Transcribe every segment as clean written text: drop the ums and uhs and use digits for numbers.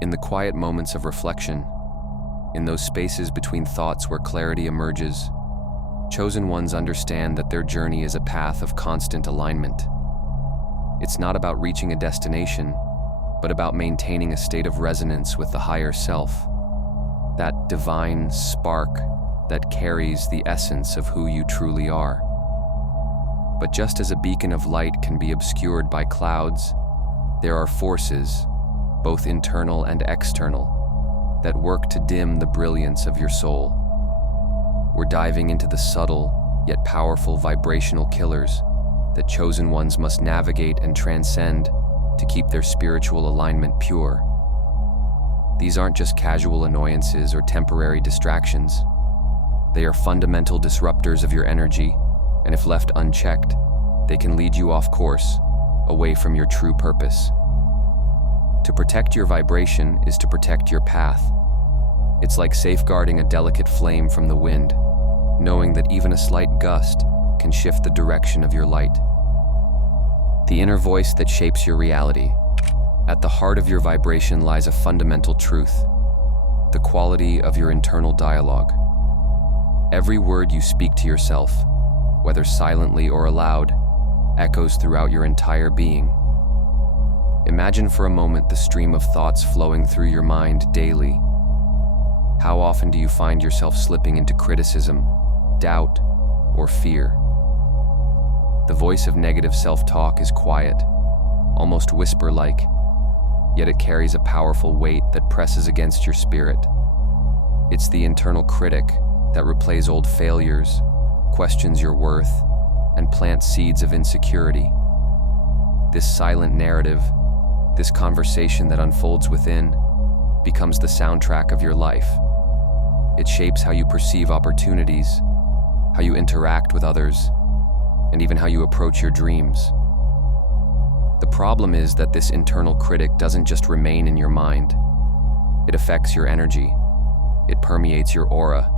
In the quiet moments of reflection, in those spaces between thoughts where clarity emerges, chosen ones understand that their journey is a path of constant alignment. It's not about reaching a destination, but about maintaining a state of resonance with the higher self, that divine spark that carries the essence of who you truly are. But just as a beacon of light can be obscured by clouds, there are forces, both internal and external, that work to dim the brilliance of your soul. We're diving into the subtle, yet powerful vibrational killers that chosen ones must navigate and transcend to keep their spiritual alignment pure. These aren't just casual annoyances or temporary distractions. They are fundamental disruptors of your energy, and if left unchecked, they can lead you off course, away from your true purpose. To protect your vibration is to protect your path. It's like safeguarding a delicate flame from the wind, knowing that even a slight gust can shift the direction of your light. The inner voice that shapes your reality. At the heart of your vibration lies a fundamental truth, the quality of your internal dialogue. Every word you speak to yourself, whether silently or aloud, echoes throughout your entire being. Imagine for a moment the stream of thoughts flowing through your mind daily. How often do you find yourself slipping into criticism, doubt, or fear? The voice of negative self-talk is quiet, almost whisper-like, yet it carries a powerful weight that presses against your spirit. It's the internal critic that replays old failures, questions your worth, and plants seeds of insecurity. This silent narrative, this conversation that unfolds within, becomes the soundtrack of your life. It shapes how you perceive opportunities, how you interact with others, and even how you approach your dreams. The problem is that this internal critic doesn't just remain in your mind. It affects your energy, it permeates your aura,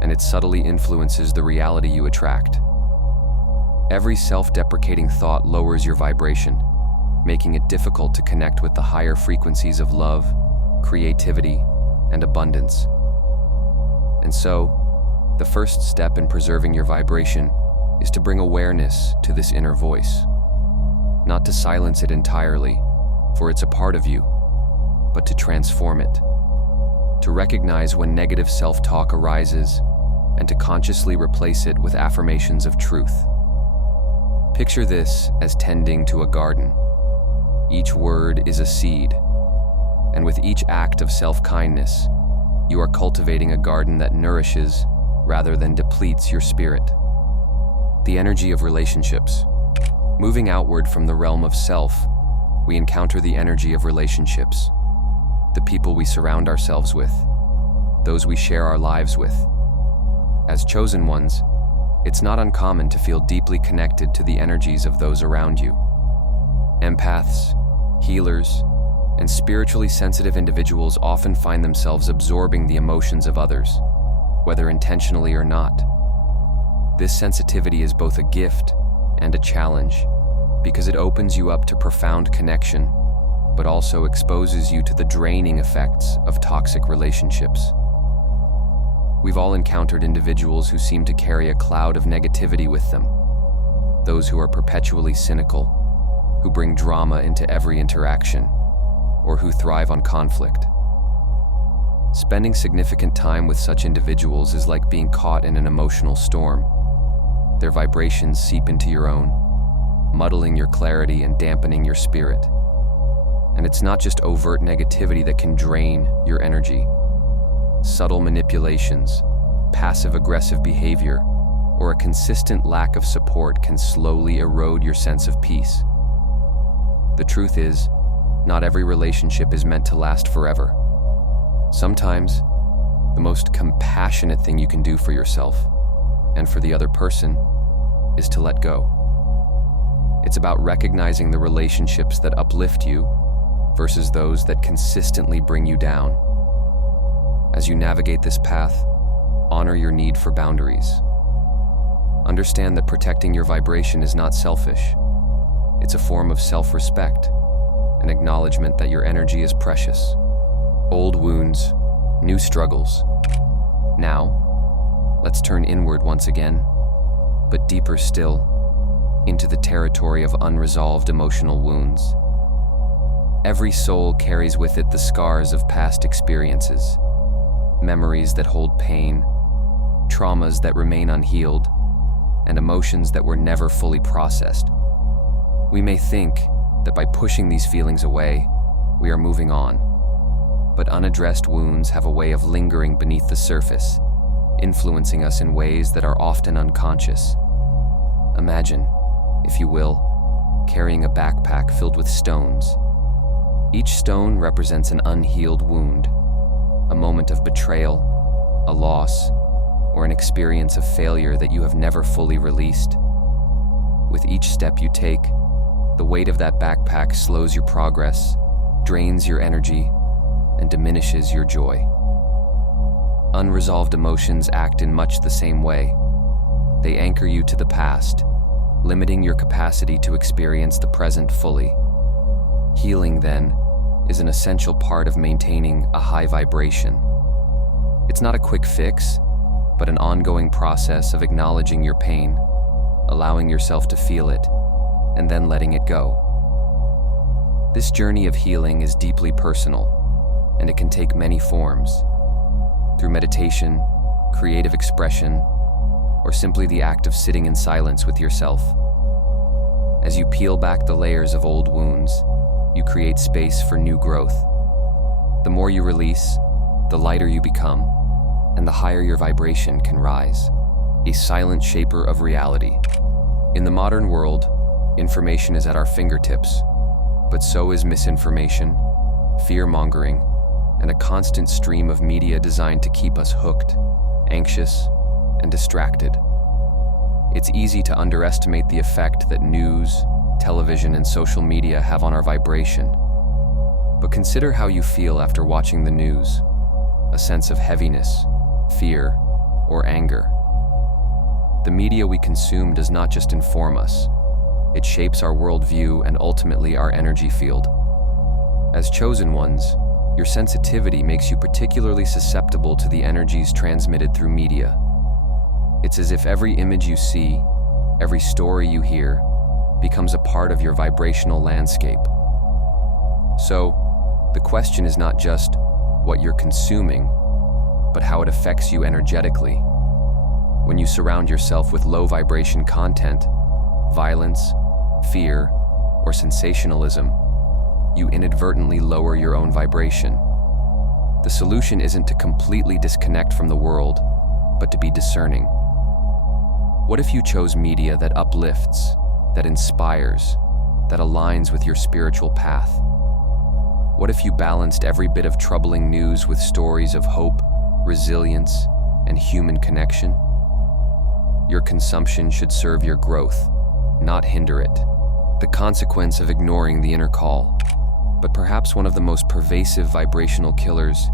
and it subtly influences the reality you attract. Every self-deprecating thought lowers your vibration, making it difficult to connect with the higher frequencies of love, creativity, and abundance. And so, the first step in preserving your vibration is to bring awareness to this inner voice. Not to silence it entirely, for it's a part of you, but to transform it. To recognize when negative self-talk arises, and to consciously replace it with affirmations of truth. Picture this as tending to a garden. Each word is a seed, and with each act of self-kindness, you are cultivating a garden that nourishes rather than depletes your spirit. The energy of relationships. Moving outward from the realm of self, we encounter the energy of relationships, the people we surround ourselves with, those we share our lives with. As chosen ones, it's not uncommon to feel deeply connected to the energies of those around you. Empaths, healers, and spiritually sensitive individuals often find themselves absorbing the emotions of others, whether intentionally or not. This sensitivity is both a gift and a challenge, because it opens you up to profound connection, but also exposes you to the draining effects of toxic relationships. We've all encountered individuals who seem to carry a cloud of negativity with them, those who are perpetually cynical, who bring drama into every interaction, or who thrive on conflict. Spending significant time with such individuals is like being caught in an emotional storm. Their vibrations seep into your own, muddling your clarity and dampening your spirit. And it's not just overt negativity that can drain your energy. Subtle manipulations, passive-aggressive behavior, or a consistent lack of support can slowly erode your sense of peace. The truth is, not every relationship is meant to last forever. Sometimes, the most compassionate thing you can do for yourself and for the other person is to let go. It's about recognizing the relationships that uplift you versus those that consistently bring you down. As you navigate this path, honor your need for boundaries. Understand that protecting your vibration is not selfish. It's a form of self-respect, an acknowledgement that your energy is precious, Old wounds, new struggles. Now, let's turn inward once again, but deeper still, into the territory of unresolved emotional wounds. Every soul carries with it the scars of past experiences, memories that hold pain, traumas that remain unhealed, and emotions that were never fully processed. We may think that by pushing these feelings away, we are moving on, but unaddressed wounds have a way of lingering beneath the surface, influencing us in ways that are often unconscious. Imagine, if you will, carrying a backpack filled with stones. Each stone represents an unhealed wound, a moment of betrayal, a loss, or an experience of failure that you have never fully released. With each step you take, the weight of that backpack slows your progress, drains your energy, and diminishes your joy. Unresolved emotions act in much the same way. They anchor you to the past, limiting your capacity to experience the present fully. Healing, then, is an essential part of maintaining a high vibration. It's not a quick fix, but an ongoing process of acknowledging your pain, allowing yourself to feel it, and then letting it go. This journey of healing is deeply personal, and it can take many forms. Through meditation, creative expression, or simply the act of sitting in silence with yourself. As you peel back the layers of old wounds, you create space for new growth. The more you release, the lighter you become, and the higher your vibration can rise. A silent shaper of reality. In the modern world, information is at our fingertips, but so is misinformation, fear-mongering, and a constant stream of media designed to keep us hooked, anxious, and distracted. It's easy to underestimate the effect that news, television, and social media have on our vibration. But consider how you feel after watching the news. A sense of heaviness, fear, or anger. The media we consume does not just inform us. It shapes our worldview and ultimately our energy field. As chosen ones, your sensitivity makes you particularly susceptible to the energies transmitted through media. It's as if every image you see, every story you hear, becomes a part of your vibrational landscape. So, the question is not just what you're consuming, but how it affects you energetically. When you surround yourself with low vibration content, violence, fear, or sensationalism, you inadvertently lower your own vibration. The solution isn't to completely disconnect from the world, but to be discerning. What if you chose media that uplifts, that inspires, that aligns with your spiritual path? What if you balanced every bit of troubling news with stories of hope, resilience, and human connection? Your consumption should serve your growth, not hinder it. The consequence of ignoring the inner call. But perhaps one of the most pervasive vibrational killers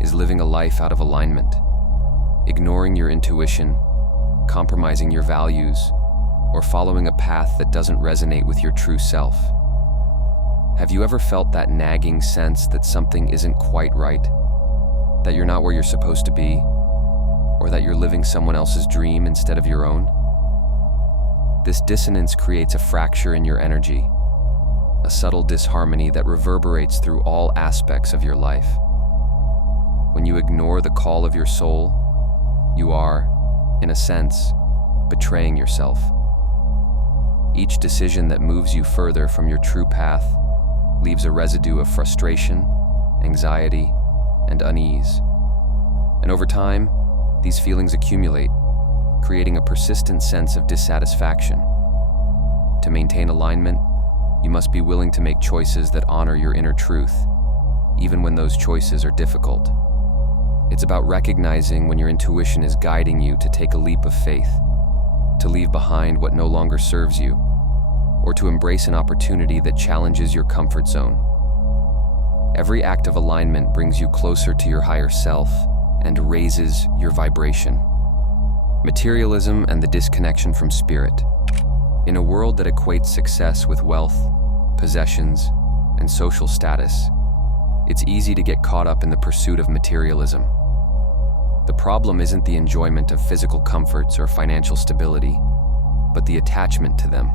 is living a life out of alignment. Ignoring your intuition, compromising your values, or following a path that doesn't resonate with your true self. Have you ever felt that nagging sense that something isn't quite right? That you're not where you're supposed to be? Or that you're living someone else's dream instead of your own? This dissonance creates a fracture in your energy, a subtle disharmony that reverberates through all aspects of your life. When you ignore the call of your soul, you are, in a sense, betraying yourself. Each decision that moves you further from your true path leaves a residue of frustration, anxiety, and unease. And over time, these feelings accumulate, creating a persistent sense of dissatisfaction. To maintain alignment, you must be willing to make choices that honor your inner truth, even when those choices are difficult. It's about recognizing when your intuition is guiding you to take a leap of faith, to leave behind what no longer serves you, or to embrace an opportunity that challenges your comfort zone. Every act of alignment brings you closer to your higher self and raises your vibration. Materialism and the disconnection from spirit. In a world that equates success with wealth, possessions, and social status, It's easy to get caught up in the pursuit of materialism. The problem isn't the enjoyment of physical comforts or financial stability, but the attachment to them.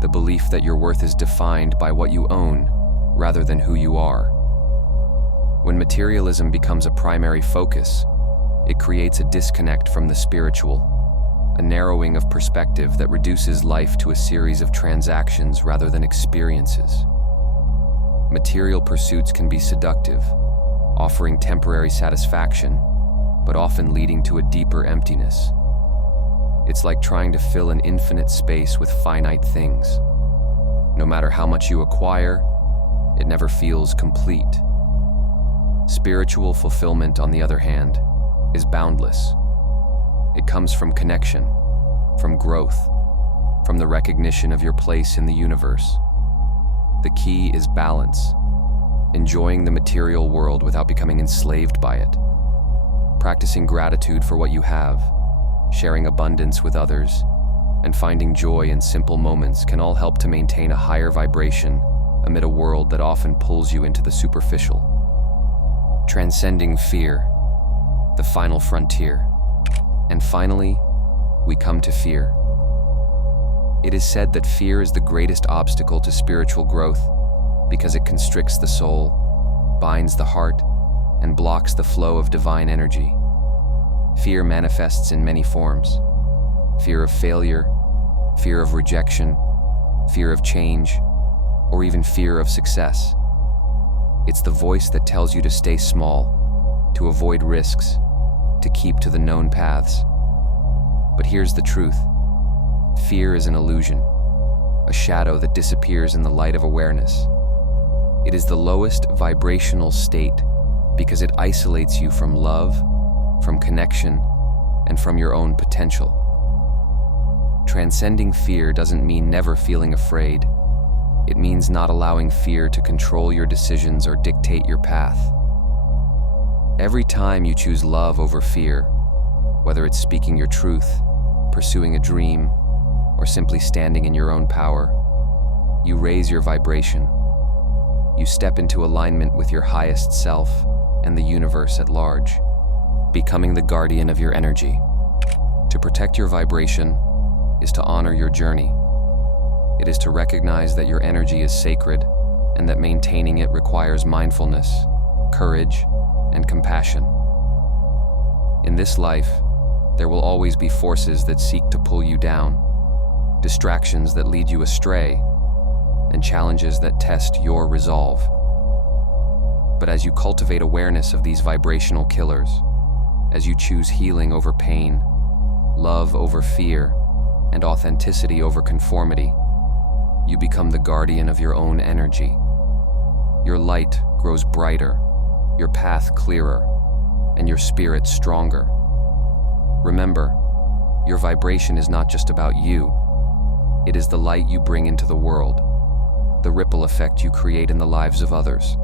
The belief that your worth is defined by what you own rather than who you are. When materialism becomes a primary focus, it creates a disconnect from the spiritual, a narrowing of perspective that reduces life to a series of transactions rather than experiences. Material pursuits can be seductive, offering temporary satisfaction, but often leading to a deeper emptiness. It's like trying to fill an infinite space with finite things. No matter how much you acquire, it never feels complete. Spiritual fulfillment, on the other hand, is boundless. It comes from connection, from growth, from the recognition of your place in the universe. The key is balance, enjoying the material world without becoming enslaved by it. Practicing gratitude for what you have, sharing abundance with others, and finding joy in simple moments can all help to maintain a higher vibration amid a world that often pulls you into the superficial. Transcending fear, the final frontier. And finally, we come to fear. It is said that fear is the greatest obstacle to spiritual growth because it constricts the soul, binds the heart, and blocks the flow of divine energy. Fear manifests in many forms: fear of failure, fear of rejection, fear of change, or even fear of success. It's the voice that tells you to stay small, to avoid risks, to keep to the known paths. But here's the truth. Fear is an illusion, a shadow that disappears in the light of awareness. It is the lowest vibrational state because it isolates you from love, from connection, and from your own potential. Transcending fear doesn't mean never feeling afraid. It means not allowing fear to control your decisions or dictate your path. Every time you choose love over fear, whether it's speaking your truth, pursuing a dream, or simply standing in your own power, you raise your vibration. You step into alignment with your highest self and the universe at large, becoming the guardian of your energy. To protect your vibration is to honor your journey. It is to recognize that your energy is sacred and that maintaining it requires mindfulness, courage, and compassion. In this life, there will always be forces that seek to pull you down, distractions that lead you astray, and challenges that test your resolve. But as you cultivate awareness of these vibrational killers, as you choose healing over pain, love over fear, and authenticity over conformity, you become the guardian of your own energy. Your light grows brighter, your path clearer, and your spirit stronger. Remember, your vibration is not just about you. It is the light you bring into the world, the ripple effect you create in the lives of others.